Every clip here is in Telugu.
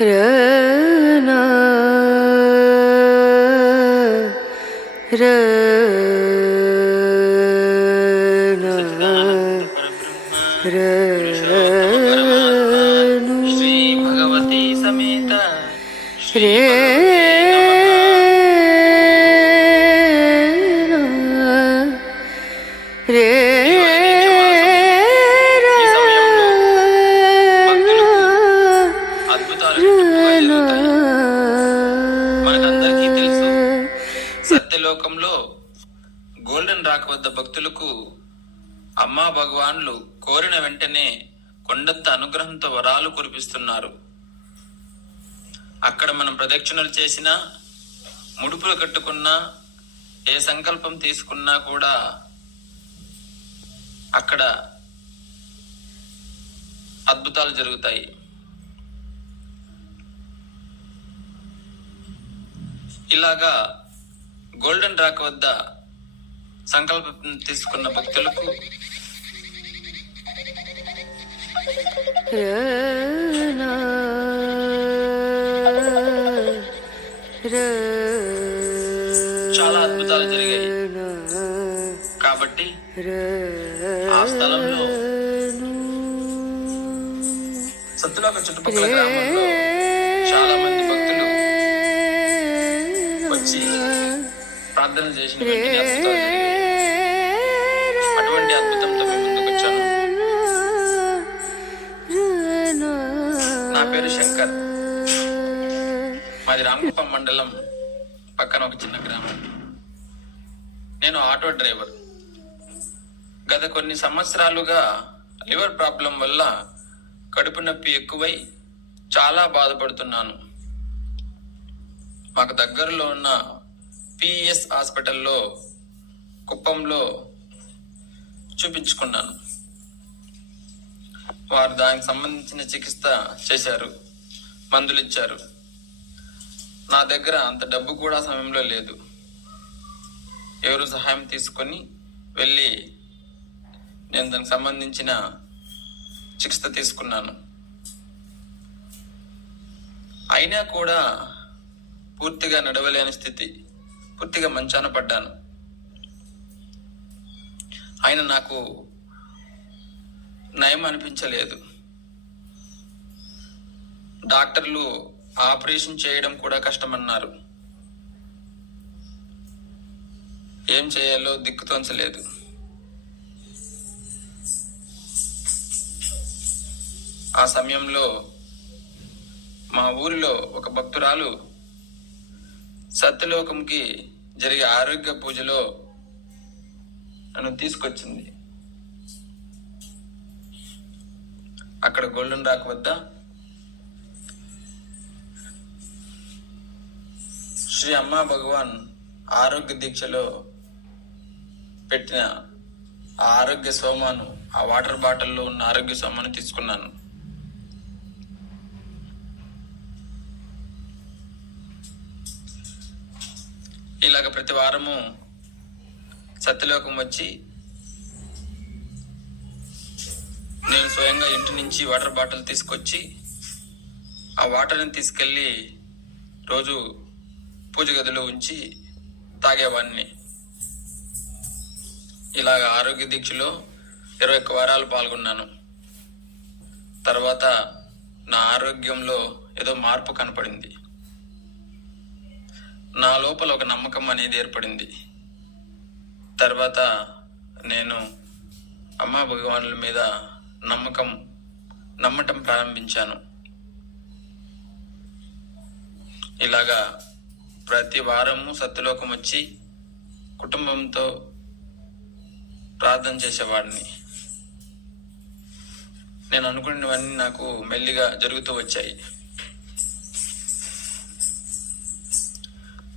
रना रना रनु श्री भगवती समेत श्री रे रे సత్యలోకంలో గోల్డెన్ రాక్ వద్ద భక్తులకు అమ్మా భగవాన్లు కోరిన వెంటనే కొండంత అనుగ్రహంతో వరాలు కురిపిస్తున్నారు. అక్కడ మనం ప్రదక్షిణలు చేసినా, ముడుపులు కట్టుకున్నా, ఏ సంకల్పం తీసుకున్నా కూడా అక్కడ అద్భుతాలు జరుగుతాయి. ఇలాగా గోల్డెన్ రాక్ వద్ద సంకల్పం తీసుకున్న భక్తులకు చాలా అద్భుతాలు జరిగాయి. కాబట్టి ఆ స్థలంలో సత్తులోక చుట్టుపక్కల గ్రామంలో చాలా మంది భక్తులు వచ్చి ప్రార్థన చేసిన వెంటనే అద్భుతాలు జరిగాయి. అటువంటి అద్భుతంతో మేము ముందుకు వచ్చాను. నా పేరు శంకర్. మాది రామకుప్పం మండలం పక్కన ఒక చిన్న గ్రామం. నేను ఆటో డ్రైవర్. గత కొన్ని సంవత్సరాలుగా లివర్ ప్రాబ్లం వల్ల కడుపు నొప్పి ఎక్కువై చాలా బాధపడుతున్నాను. మాకు దగ్గరలో ఉన్న పిఎస్ హాస్పిటల్లో కుప్పంలో చూపించుకున్నాను. వారు దానికి సంబంధించిన చికిత్స చేశారు, మందులు ఇచ్చారు. నా దగ్గర అంత డబ్బు కూడా సమయంలో లేదు. ఎవరు సహాయం తీసుకొని వెళ్ళి నేను దానికి సంబంధించిన చికిత్స తీసుకున్నాను. అయినా కూడా పూర్తిగా నడవలేని స్థితి, పూర్తిగా మంచాన పడ్డాను. అయినా నాకు నయం అనిపించలేదు. డాక్టర్లు ఆపరేషన్ చేయడం కూడా కష్టమన్నారు. ఏం చేయాలో దిక్కుతోచలేదు. ఆ సమయంలో మా ఊరిలో ఒక భక్తురాలు సత్యలోకంకి జరిగే ఆరోగ్య పూజలో నన్ను తీసుకొచ్చింది. అక్కడ గోల్డెన్ రాక్ వద్ద శ్రీ అమ్మా భగవాన్ ఆరోగ్య దీక్షలో పెట్టిన ఆ ఆరోగ్య సోమాను, ఆ వాటర్ బాటిల్లో ఉన్న ఆరోగ్య సోమాను తీసుకున్నాను. ఇలాగ ప్రతి వారము సత్యలోకం వచ్చి నేను స్వయంగా ఇంటి నుంచి వాటర్ బాటిల్ తీసుకొచ్చి ఆ వాటర్ని తీసుకెళ్ళి రోజు పూజ గదిలో ఉంచి తాగేవాడిని. ఇలాగ ఆరోగ్య దీక్షలో 21 వారాలు పాల్గొన్నాను. తర్వాత నా ఆరోగ్యంలో ఏదో మార్పు కనపడింది. నా లోపల ఒక నమ్మకం అనేది ఏర్పడింది. తర్వాత నేను అమ్మా భగవానుల మీద నమ్మటం ప్రారంభించాను. ఇలాగా ప్రతి వారము సత్యలోకం వచ్చి కుటుంబంతో ప్రార్థన చేసేవాడిని. నేను అనుకున్నవన్నీ నాకు మెల్లిగా జరుగుతూ వచ్చాయి.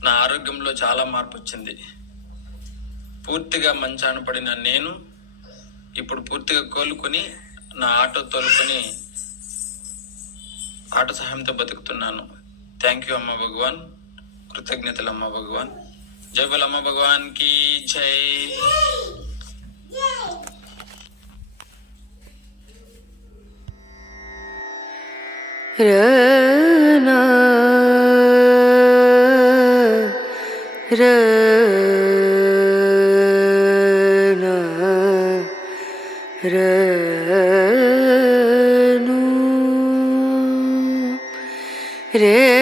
నా ఆరోగ్యంలో చాలా మార్పు వచ్చింది. పూర్తిగా మంచాన పడిన నేను ఇప్పుడు పూర్తిగా కోలుకొని నా ఆటో తోలుకొని ఆటో సహాయంతో బతుకుతున్నాను. థ్యాంక్ యూ అమ్మ భగవాన్. కృతజ్ఞతలు అమ్మ భగవాన్. జై బోల్ అమ్మ భగవాన్ కి జై. रना re